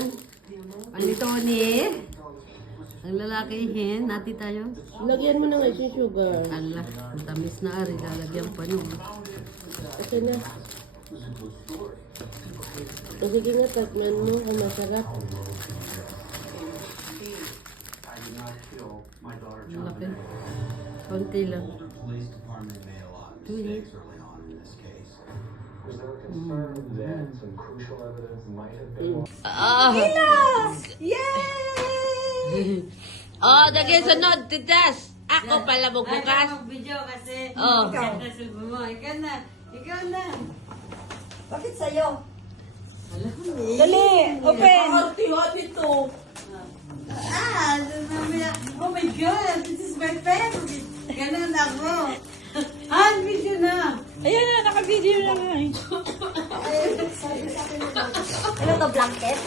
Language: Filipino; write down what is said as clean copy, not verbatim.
yan. Ano Tony? Ang lalakihin, nati tayo. Lagyan mo na nga yung sugar. Ala, matamis na ari, lalagyan pa nyo. Okay na. O sige nga, tatman mo kung masarap. Ang laki. Konti lang. Tuloy. Yay! Oh, dagay sunod, titas. Ako pala magbukas. Video kasi. Oh. Ikaw na. Ikaw na. Bakit sa'yo? Dali, open. Hati-hati to. Oh my God, this is my favorite. Ganun ako. Video na. Ayan na, naka-video na nga eh. Ano to, blanket?